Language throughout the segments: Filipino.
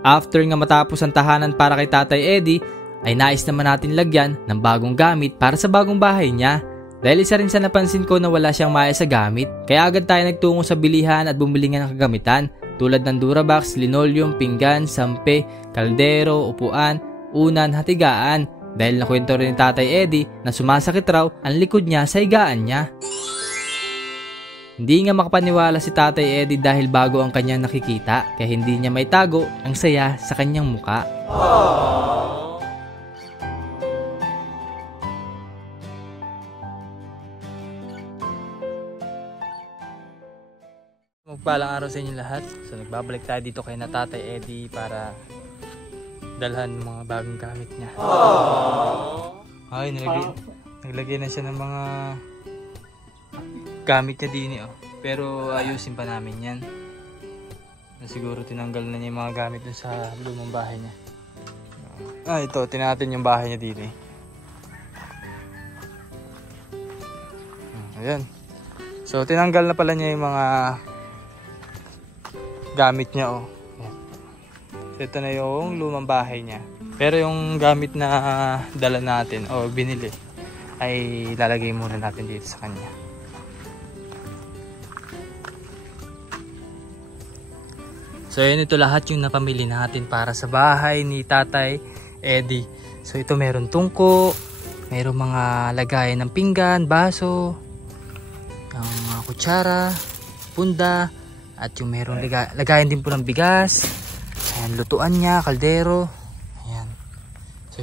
After nga matapos ang tahanan para kay Tatay Eddie, ay nais naman natin lagyan ng bagong gamit para sa bagong bahay niya. Dahil isa rin sa napansin ko na wala siyang maayos sa gamit, kaya agad tayo nagtungo sa bilihan at bumili nga ng kagamitan tulad ng Durabox, linoleum, pinggan, sampe, kaldero, upuan, unan, hatigaan. Dahil nakwento rin ni Tatay Eddie na sumasakit raw ang likod niya sa higaan niya. Hindi nga makapaniwala si Tatay Eddie dahil bago ang kanyang nakikita, kaya hindi niya may tago ang saya sa kanyang muka. Magpalang araw sa inyo lahat. So nagbabalik tayo dito kay na Tatay Eddie para dalhan mga bagong gamit niya. Ay, naglagay na siya ng mga gamit niya din oh. Pero ayusin pa namin yan. Siguro tinanggal na niya yung mga gamit dun sa lumang bahay niya. Ito, tinatin yung bahay niya din eh. Ayan. So tinanggal na pala niya yung mga gamit niya oh. So, ito na yung lumang bahay niya. Pero yung gamit na dala natin o binili ay lalagay muna natin dito sa kanya. So yun, ito lahat yung napamili natin para sa bahay ni Tatay Eddie. So ito meron tungko, meron mga lagayan ng pinggan, baso, mga kutsara, punda, at yung merong lagayan din po ng bigas. Ayan, lutuan niya, kaldero. Ayan. So,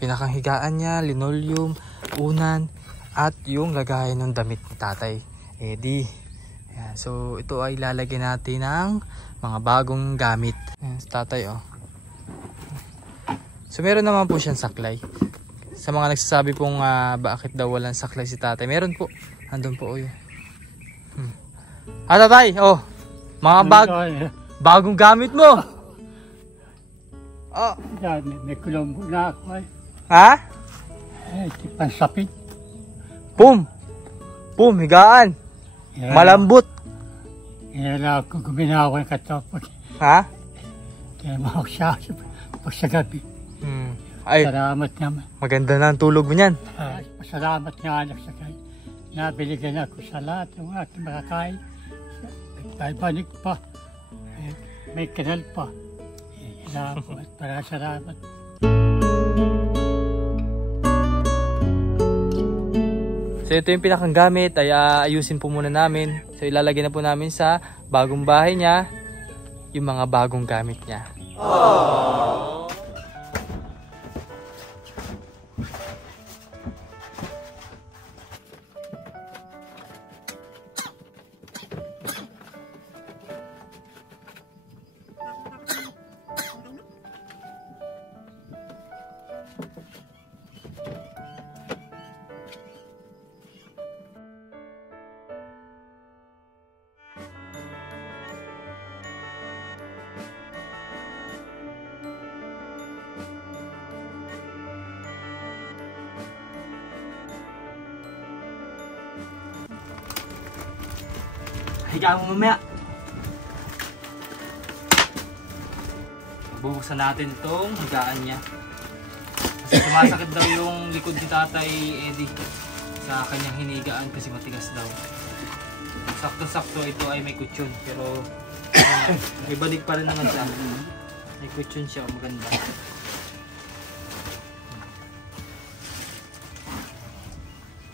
pinakang higaan niya, linoleum, unan, at yung lagayan ng damit ni Tatay Eddie. Ayan. So, ito ay lalagyan natin ng mga bagong gamit. Ayan, si Tatay, oh. So, meron naman po siyang saklay. Sa mga nagsasabi pong bakit daw walang saklay si Tatay, meron po. Andun po, oh, yun. Tatay, oh, mga bagong gamit mo. Oh. May kulombo na ako eh. Ha? Pansapit. Pum, higaan. Malambot. Yan ako, guminawa ng katapos. Ha? Kaya makakasya sa gabi. Ay, salamat naman. maganda na ang tulog mo niyan. Masalamat nga anak sa kayo. Nabiligan ako sa lahat ng aking makakain. May banig pa. May kanal pa. Salamat. So ito yung pinakang gamit ay ayusin po muna namin. So ilalagay na po namin sa bagong bahay niya yung mga bagong gamit niya. Higaan mo mamaya. Bubuksan natin itong higaan niya. Kasi sumasakit daw yung likod ni Tatay Eddie sa kanyang hinigaan kasi matigas daw. Sakto-sakto ito ay may kutsyon. Pero may banig pa rin naman siya. May kutsyon siya, maganda.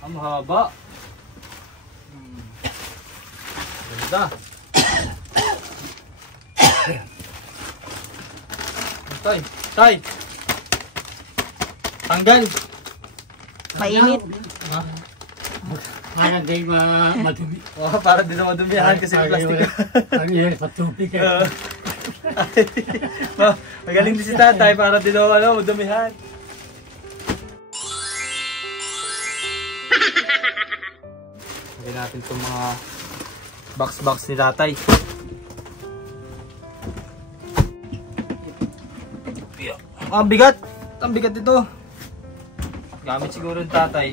Ang haba. Ganda. Tay. Tanggal. Mainit. Ha? Para di madumi. Oh, para di na madumihan kasi may plastic. Ang hirap patubig. Magaling din si Tatay para di na madumihan. Lagyan natin itong mga box ni Tatay. Ang bigat! Ang bigat ito. Gamit siguro ng Tatay.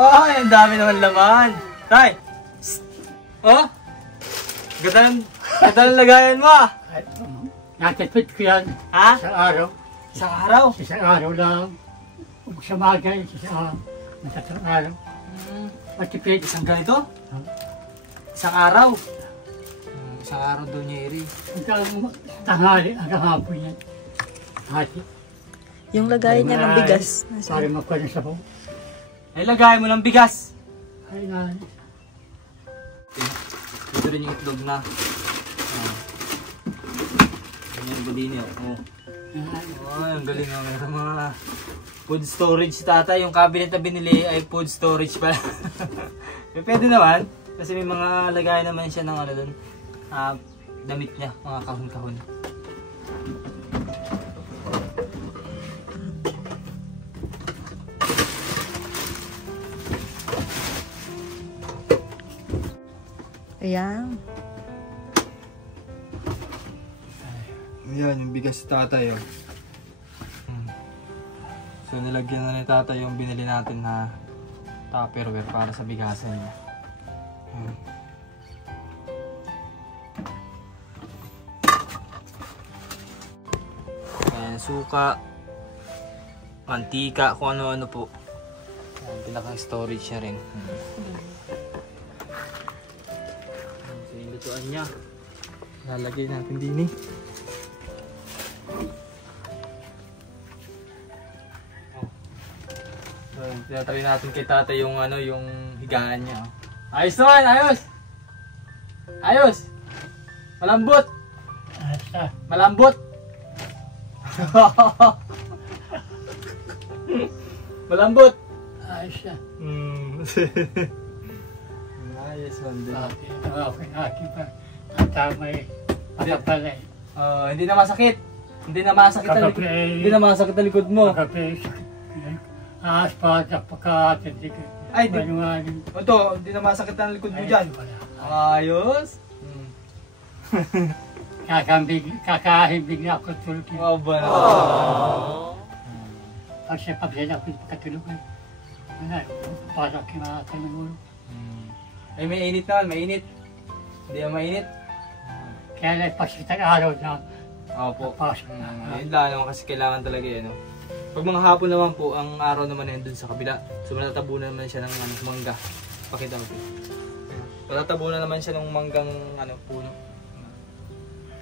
Oh, ang dami naman laman. Tay! Oh! Ganda ng lagayan mo. Nakatipid ko yan. Ha? Isang araw. Isang araw? Isang araw lang. Sa maga, isang araw. Matipid. Isang ganito? Ha? Isang araw? Isang araw doon niya, Eri. Hanggang tanghali, hanggang hapon yan. Hati. Yung lagayan niya ng bigas. Para magkuha ng sabaw. Ay, lagay mo ng bigas. Ay, na. Ito rin yung itlog na. Ganyan ko din yun. Ang galing nga. Meron mga food storage si tatay. Yung cabinet na binili ay food storage pala. Pwede naman. Kasi may mga lagay naman siya ng ano doon. Damit niya. Mga kahon-kahon. Ayan. Ayan, yung bigas si tatay. Oh. So nilagyan na ni tatay yung binili natin na Tupperware para sa bigasan niya. Ayan, suka, mantika, kung ano-ano po. Ayan, pinakang storage niya rin. So yung lutuan niya, lalagay natin din eh. So, tinatry natin kay tatay yung ano, yung higaan niya. Ayos naman, ayos! Ayos! Malambot! Malambot! Malambot! Ayos siya. Ayos man din. Okay pa. Tama eh. Pala eh. Hindi na masakit. Hindi na masakit ang likod. Hindi na masakit ang likod mo. Aspagat pagkatindig. Ay, ito, hindi na masakit ang likod mo dyan. Ayos. Kakahimbing na ako tulog. Oh, ba na. Pag siya ako pagkatulog. Parang kimakakal ng ulo. Ay, may init naman, mainit. Hindi na mainit. Kaya na ipasitang araw na. Opo. Pasok na. Ayun lang naman kasi kailangan talaga yan. Pag mga hapon naman po, ang araw naman yan dun sa kabila. So matatabunan naman siya ng mangga. Pakita ko. Matatabunan naman siya ng manggang puno.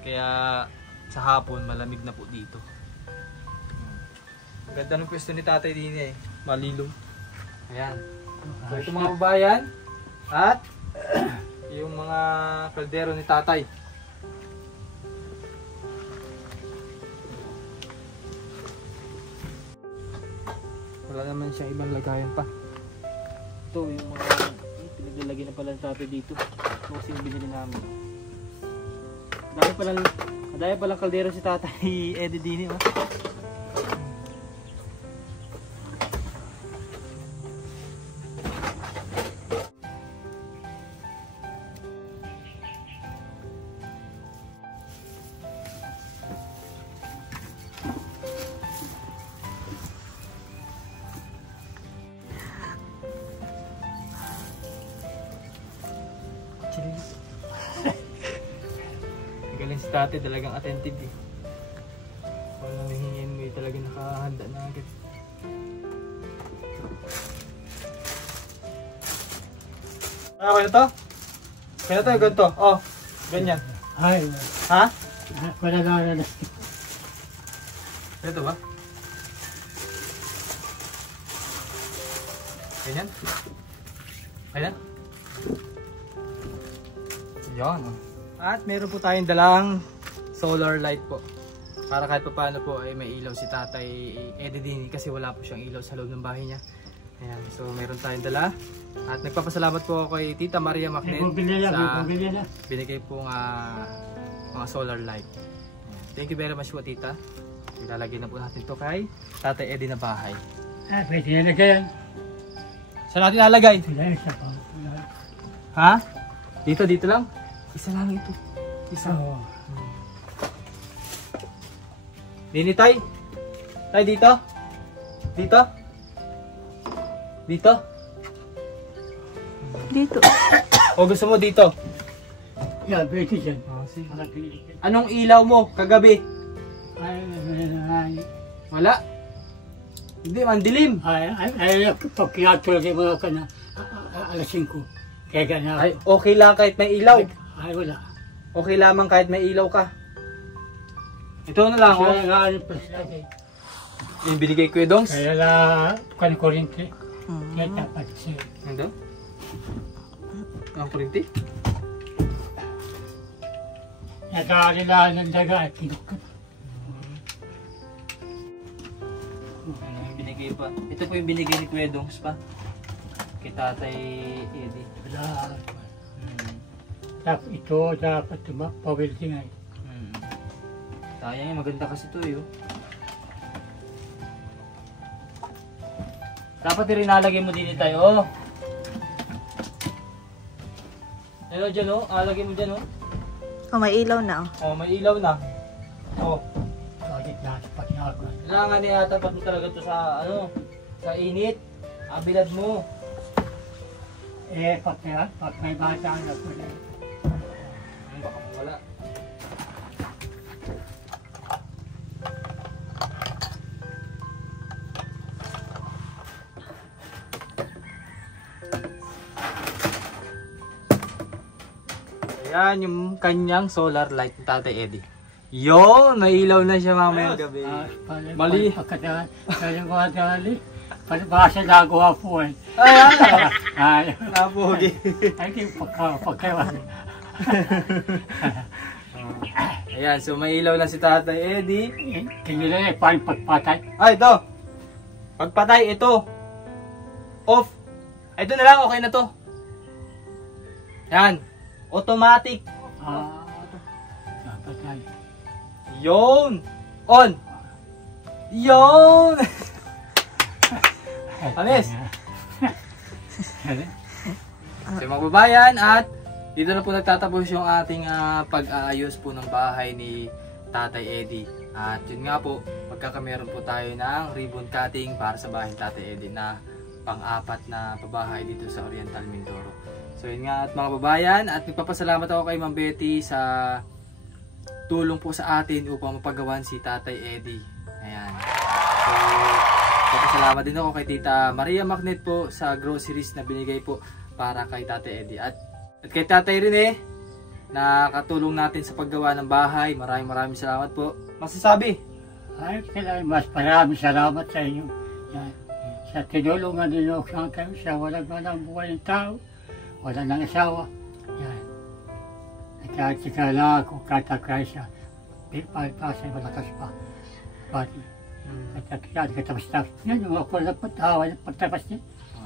Kaya sa hapon malamig na po dito. Ganda ng pwesto ni tatay din eh. Malilong. Ayan. So ito mga babayan. At yung mga kaldero ni tatay. Wala naman siyang ibang lagayan pa. Ito yung mga pinaglalagay na pala ng tatay dito. Ito kasi yung binili namin. Madami palang kaldero si tatay Eddie Dini. Oh. Galing si tatay, talagang attentive eh. Kung ano hihingin mo talagang nakahanda na agad. Okay na to? Kaya to, ganito. Oh, ganyan. Ay, Ha? wala na. Ito ba? Ganyan? Ayan? Yan. At meron po tayong dalang solar light po. Para kahit paano po ay may ilaw si tatay Eddie Dini kasi wala po siyang ilaw sa loob ng bahay niya. Ayan. So meron tayong dala. At nagpapasalamat po ako kay Tita Maria Maclen sa binigay pong mga solar light. Ayan. Thank you very much po Tita. Ilalagay na po natin ito kay Tatay Eddie na bahay. Pwede na lagayan. Saan natin ilalagay? Wala isa pa. Ha? Dito lang? Isa lang ito. Isa. Oo. Dini tay? Tay dito? Dito? Dito? Dito. O gusto mo dito? Yan, pwede dyan. Wala binigyan. Anong ilaw mo kagabi? Ay, Wala. Hindi, mandilim. pag kinatulog yung mga ka na alas 5. Kaya gana. Ay, okay lang kahit may ilaw. Ay, wala. Okay lamang kahit may ilaw ka. Ito na lang, oh. Kaya nga, ano pa sila eh. Yung binigay ko yung dongs. Kaya na, kan kurinti. Kaya dapat siya. Ano? Ang kurinti? Nagkaalila ng daga at kinukot. Ano yung binigay pa? Ito po yung binigay ni Kuya Dongs pa. Kay Tatay Eddie. Wala. Tapos ito, dapat pawilding ay. Sayang yung maganda kasi ito eh. Oh. Dapat rin nalagay mo din tayo. Oh. Ano dyan oh? Alagay mo dyan oh. Oh, may ilaw na. Oh. Oh, may ilaw na. Oh. Kahit lahat pa niya ako. Kailangan ni ata pa talaga to sa ano, sa init. Ang bilad mo. Pag may bata ang ako na. Baka wala. Ayan yung kanyang solar light ni Tatay Eddie. Yo, nailaw na siya mamayang gabi. Mali. Pagkadaan, kaya mga dali. Basta nagawa po eh. Ayan. Ay, Napugi. ay, pagkawan. Ayan, so may ilaw na si Tatay Eddie. Tingnan eh, paano pagpatay? Ah, ito. Pagpatay, ito. Off. Ito na lang, okay na to. Yan. Automatic. Patay. Yon. On. Yon. Alis. So mga babayan, at dito na po nagtatapos yung ating pag-aayos po ng bahay ni Tatay Eddie. At yun nga po, magkakameron po tayo ng ribbon cutting para sa bahay ni Tatay Eddie na pang-apat na pabahay dito sa Oriental Mindoro. So yun nga at mga babayan, at nagpapasalamat ako kay Ma'am Betty sa tulong po sa atin upang mapagawan si Tatay Eddie. Ayan. So, nagpapasalamat din ako kay Tita Maria Magnet po sa groceries na binigay po para kay Tatay Eddie. At kay Tatay Rene, na katulong natin sa paggawa ng bahay. Maraming salamat po. Masasabi? Ay, mas maraming salamat sa inyo. Yan. Sa tinulungan ninyo sa walang buhay ng tao, wala nang asawa. Yan. At kahit sikala ako, katakay siya, palpasay, malakas pa. Pati. At katapas-tapas. Yan, yung ako na patawa, pagtapas niya.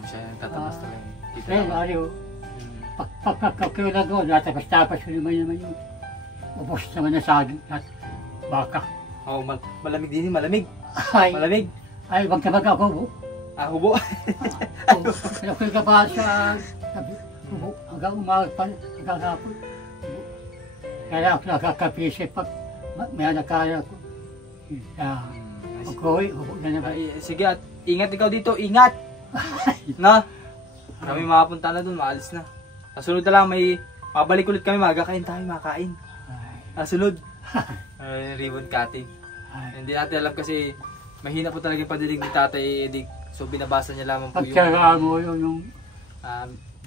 Siya yung tatapas talaga. Pero, Mario, pagkakakiyo na doon, natapas-tapas ko naman yung ubos naman na saging at baka. Oh, malamig din, malamig. Ay, Malamig. ay, wag ka mag-ako. Ah, hubo. Kaya ka ba sa hubo, hanggang umaga pa, hanggang hapon. Kaya ako nakakapisip pag may nakaya ko. Pag-uwi, hubo na naman. Sige, at ingat ikaw dito, ingat. Na? Kami makapunta na dun, maalis na. Kasunod na lang, may pabalik ulit kami, magkakain tayo, makain. Kasunod. Ribbon cutting. Hindi natin alam kasi mahina po talaga yung padilig ni Tatay Eddie. So binabasa niya lamang po Pagkara mo yung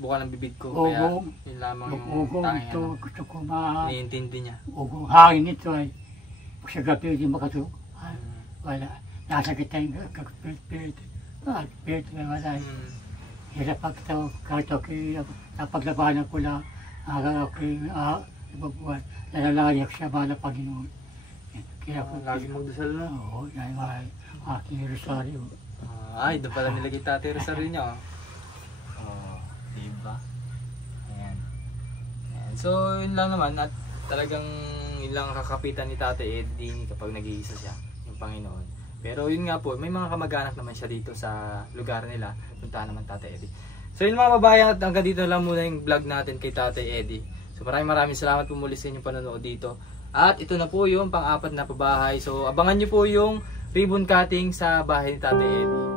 buka ng bibig ko. Ugong. Kaya yun lamang yung ugong tanging ito, gusto ko iniintindi niya. ugong hangin ito ay sa gabi hindi makatulog. Wala. Nasa kita yung kagpilit. Pilit na wala. Hirap pagkataw, kahit ako napaglabanan ko lang, hanggang ako ibabuhan, nalalayak siya ba na Panginoon. Kaya ako Lagi magdasal na. Oo, yan ay aking rosaryo. Ay, doon pala nilagay Tatay Rosario niya. Diba? Ayan. Ayan. So, yun lang naman. At talagang yun lang kakapitan ni Tatay Eddie kapag nag-iisa siya, yung Panginoon. Pero yun nga po, may mga kamag-anak naman siya dito sa lugar nila. Puntahan naman Tatay Eddie. So yun mga babayan, at hanggang dito lang muna yung vlog natin kay Tatay Eddie. So maraming salamat po muli sa inyong panonood dito. At ito na po yung pang-apat na pabahay. So abangan nyo po yung ribbon cutting sa bahay ni Tatay Eddie.